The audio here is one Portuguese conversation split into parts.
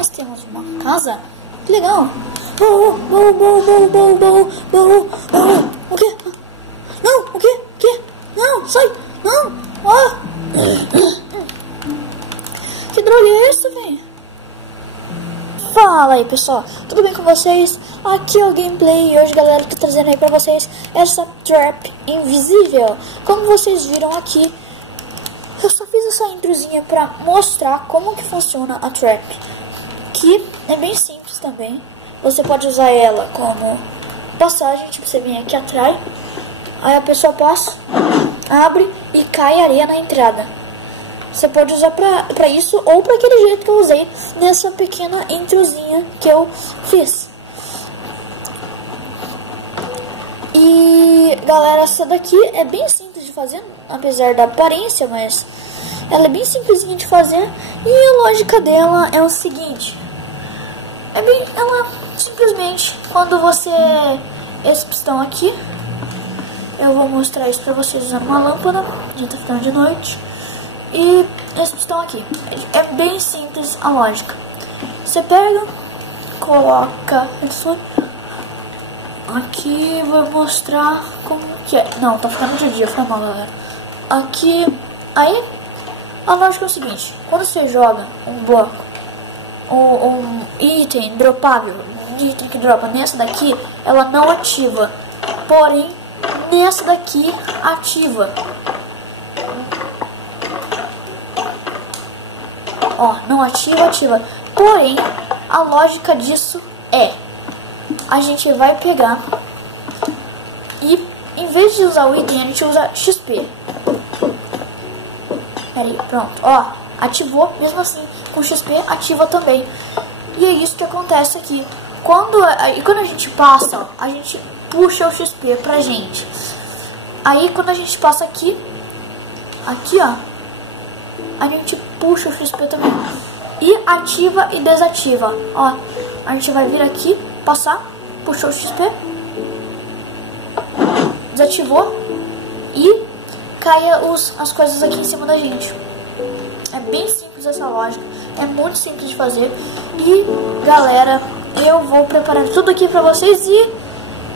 Nós temos uma casa. Que legal. O quê? Não, o quê? O quê? Não, sai. Não. Ah. Que droga é essa, velho? Fala aí, pessoal. Tudo bem com vocês? Aqui é o gameplay. E hoje, galera, tô trazendo aí pra vocês essa trap invisível. Como vocês viram aqui, eu só fiz essa introzinha pra mostrar como que funciona a trap, que é bem simples também. Você pode usar ela como passagem, tipo, você vem aqui atrás, aí a pessoa passa, abre e cai areia na entrada. Você pode usar pra isso ou pra aquele jeito que eu usei nessa pequena introzinha que eu fiz. E galera, essa daqui é bem simples de fazer, apesar da aparência, mas ela é bem simplesinha de fazer. E a lógica dela é o seguinte: ela simplesmente, quando você, esse pistão aqui, eu vou mostrar isso pra vocês usando uma lâmpada, já tá ficando de noite. E esse pistão aqui, é bem simples a lógica. Você pega, coloca isso aqui, vou mostrar como que é. Não, tá ficando de dia, foi mal, galera. Aqui, aí, a lógica é o seguinte: quando você joga um bloco, um item dropável, um item que dropa nessa daqui, ela não ativa. Porém, nessa daqui, ativa. Ó, não ativa, ativa. Porém, a lógica disso é: a gente vai pegar e, em vez de usar o item, a gente usa XP. Pera aí, pronto, ó, ativou. Mesmo assim, com XP ativa também. E é isso que acontece aqui. Quando a gente passa, ó, a gente puxa o XP pra gente. Aí quando a gente passa aqui, ó, a gente puxa o XP também. E ativa e desativa. Ó, a gente vai vir aqui, passar, puxou o XP, desativou e cai as coisas aqui em cima da gente. É bem simples essa lógica, é muito simples de fazer. E galera, eu vou preparar tudo aqui pra vocês e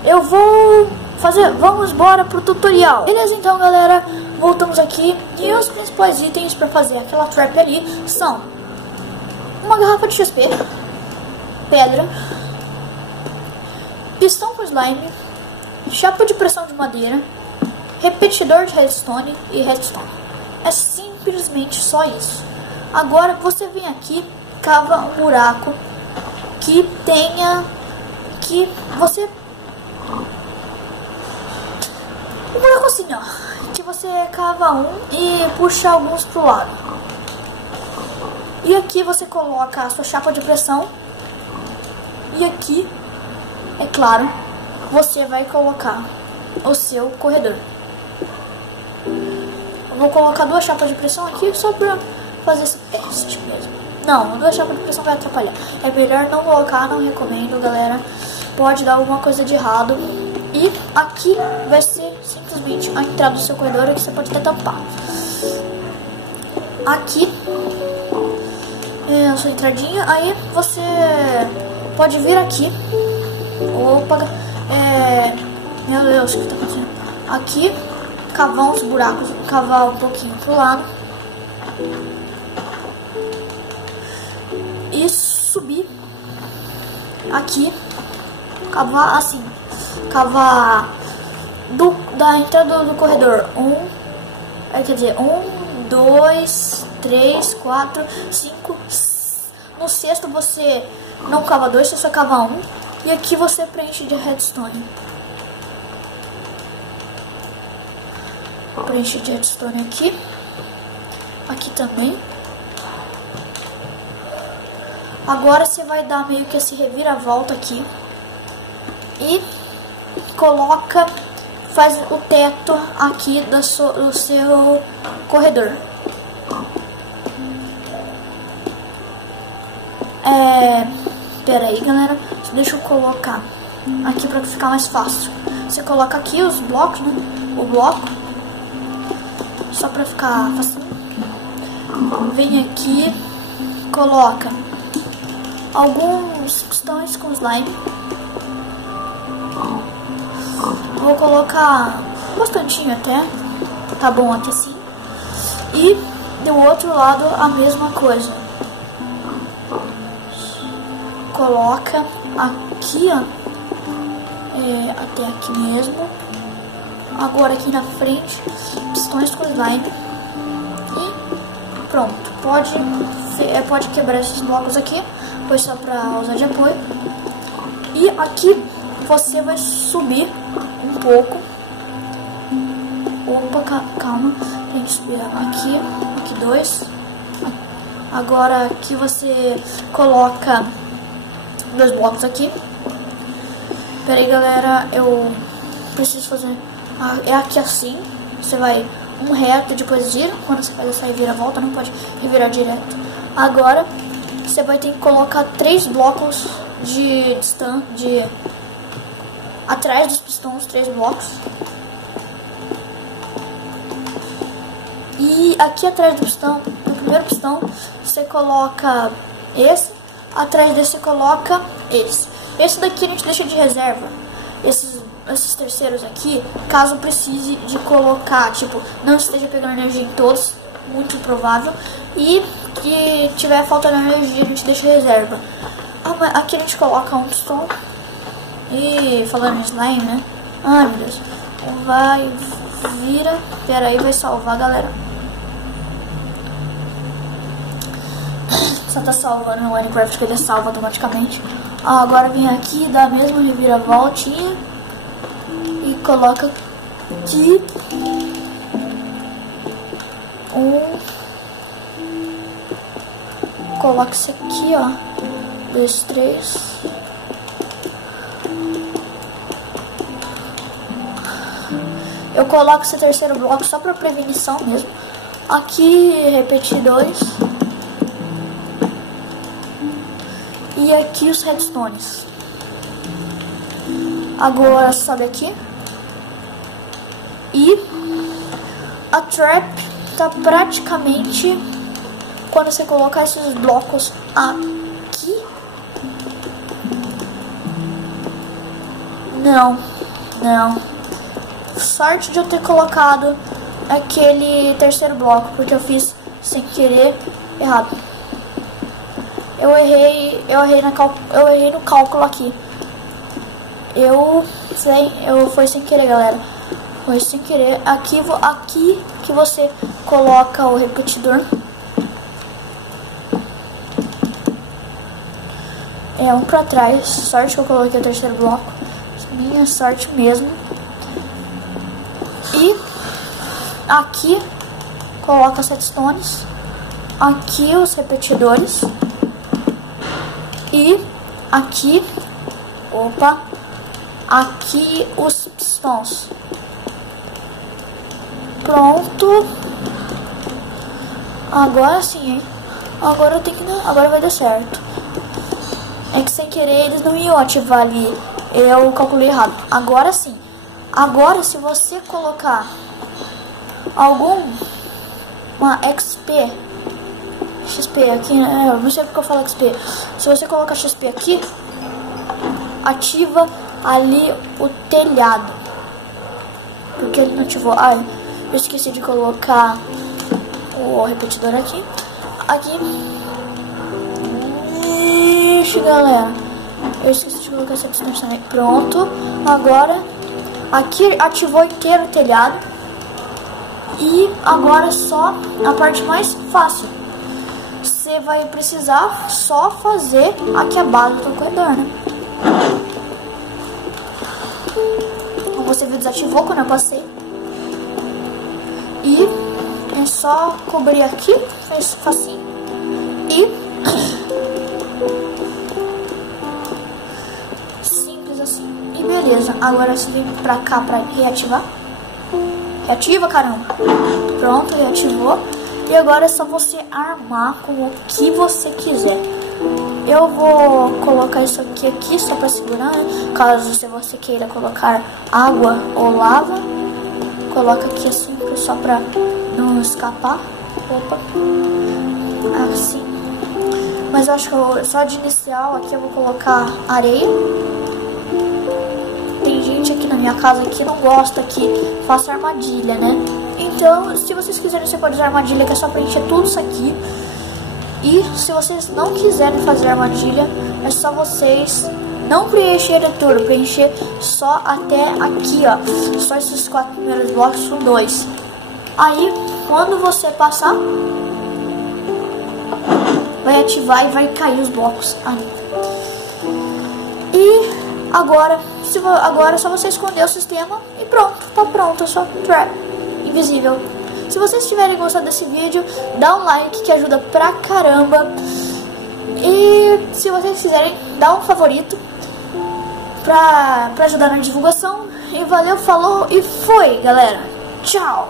eu vou fazer. Vamos embora pro tutorial. Beleza, então galera, voltamos aqui. E os principais itens pra fazer aquela trap ali são uma garrafa de XP, pedra, pistão com slime, chapa de pressão de madeira, repetidor de redstone e redstone. É simplesmente só isso. Agora você vem aqui, cava um buraco que tenha, que você, um buraco assim, ó, que você cava um e puxa alguns pro lado. E aqui você coloca a sua chapa de pressão. E aqui, é claro, você vai colocar o seu corredor. Eu vou colocar 2 chapas de pressão aqui só pra fazer esse teste mesmo. Não, 2 chapas de pressão vai atrapalhar. É melhor não colocar, não recomendo, galera. Pode dar alguma coisa de errado. E aqui vai ser simplesmente a entrada do seu corredor, que você pode até tampar. Aqui é a sua entradinha. Aí você pode vir aqui. Opa, meu Deus, o que tá acontecendo? Aqui, cavar uns buracos, cavar um pouquinho pro lado e subir aqui, cavar assim, cavar da entrada do corredor, quer dizer, 1, 2, 3, 4, 5, no sexto você não cava 2, você só cava 1, e aqui você preenche de redstone. Preenche de redstone aqui. Aqui também. Agora você vai dar meio que esse reviravolta aqui. E coloca, faz o teto aqui do seu corredor. Pera aí, galera. Deixa eu colocar aqui pra ficar mais fácil. Você coloca aqui os blocos, né? O bloco. Só pra ficar fácil. Vem aqui, coloca alguns pistões com slime. Vou colocar bastantinho até, tá bom até assim. E do outro lado a mesma coisa. Coloca aqui, ó, até aqui mesmo. Agora aqui na frente, pistões com slime. E pronto, pode quebrar esses blocos aqui, foi só pra usar de apoio. E aqui você vai subir um pouco. Opa, calma, tem que subir aqui 2. Agora aqui você coloca 2 blocos aqui. Pera aí, galera, eu preciso fazer. É aqui assim. Você vai um reto, depois gira. Quando você faz essa reviravolta, não pode revirar direto. Agora você vai ter que colocar 3 blocos de distância, atrás dos pistões, 3 blocos. E aqui atrás do pistão, no primeiro pistão, você coloca esse. Atrás desse coloca esse. Esse daqui a gente deixa de reserva. Esses terceiros aqui, caso precise de colocar, tipo, não esteja pegando energia em todos, muito improvável. E que tiver faltando energia, a gente deixa reserva. Aqui a gente coloca um pistão. E falando em slime, né? Ai, meu Deus. Vira. Pera aí, vai salvar, galera. Só tá salvando no Minecraft, que ele salva automaticamente. Agora vem aqui, dá a mesma reviravoltinha e coloca aqui coloca isso aqui, ó, 2, 3. Eu coloco esse terceiro bloco só pra prevenição mesmo. Aqui repetir 2. E aqui os redstones. Agora sobe aqui. E a trap tá praticamente, quando você colocar esses blocos aqui. Não. Sorte de eu ter colocado aquele terceiro bloco, porque eu fiz sem querer errado. Eu errei no cálculo aqui. Foi sem querer, galera. Foi sem querer. Aqui que você coloca o repetidor. É um pra trás. Sorte que eu coloquei o terceiro bloco. Minha sorte mesmo. E aqui coloca as redstones. Aqui os repetidores. E aqui, aqui os pistões. Pronto. Agora sim, hein? Agora vai dar certo. É que sem querer eles não iam ativar ali. Eu calculei errado. Agora sim. Agora se você colocar uma XP aqui, eu não sei porque eu falo XP. Se você colocar XP aqui, ativa ali o telhado. Porque ele não ativou. Ai, eu esqueci de colocar o repetidor aqui. Ixi, galera, eu esqueci de colocar essa distância também. Pronto. Agora aqui ativou inteiro o telhado. E agora só a parte mais fácil. Você vai precisar só fazer aqui a base do corredor, né? Como você viu, desativou quando eu passei. E é só cobrir aqui, faz facinho. E simples assim. E beleza. Agora você vem pra cá pra reativar. Reativa, caramba. Pronto, reativou. E agora é só você armar com o que você quiser. Eu vou colocar isso aqui só pra segurar, né? Caso você queira colocar água ou lava, coloca aqui assim só pra não escapar. Opa. Assim. mas eu acho que só de inicial aqui eu vou colocar areia. Tem gente aqui na minha casa que não gosta que faça armadilha, né? Então, se vocês quiserem, você pode usar armadilha, que é só preencher tudo isso aqui. E se vocês não quiserem fazer armadilha, é só vocês não preencherem tudo, preencher só até aqui, ó. Só esses 4 primeiros blocos são 2. Aí, quando você passar, vai ativar e vai cair os blocos ali. E agora é só você esconder o sistema e pronto, tá pronto, é só trap invisível. Se vocês tiverem gostado desse vídeo, dá um like que ajuda pra caramba. E se vocês quiserem, dá um favorito pra ajudar na divulgação. E valeu, falou e foi, galera. Tchau!